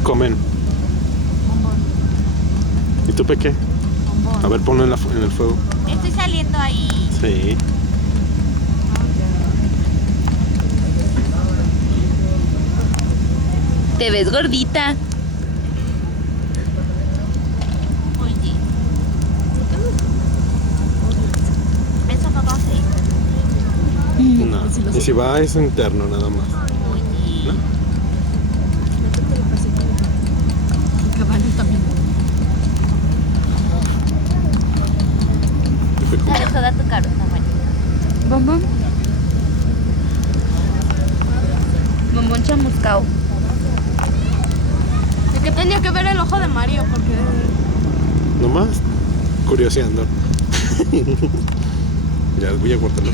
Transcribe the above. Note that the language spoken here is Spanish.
¿Qué comen? Bombón. ¿Y tú, Peque? Bombón. A ver, ponlo en el fuego. Estoy saliendo ahí. Sí. Te ves gordita. Oye. Eso no va a ser. No. Y si va, es interno nada más. Oye. ¿No? El caballo también. ¿Qué fue como? Dale toda tu carota, María. Bombón. Bombón chamuscao. ¿De qué tenía que ver el ojo de Mario? Porque... Nomás curioseando. Ya voy a cortarlo.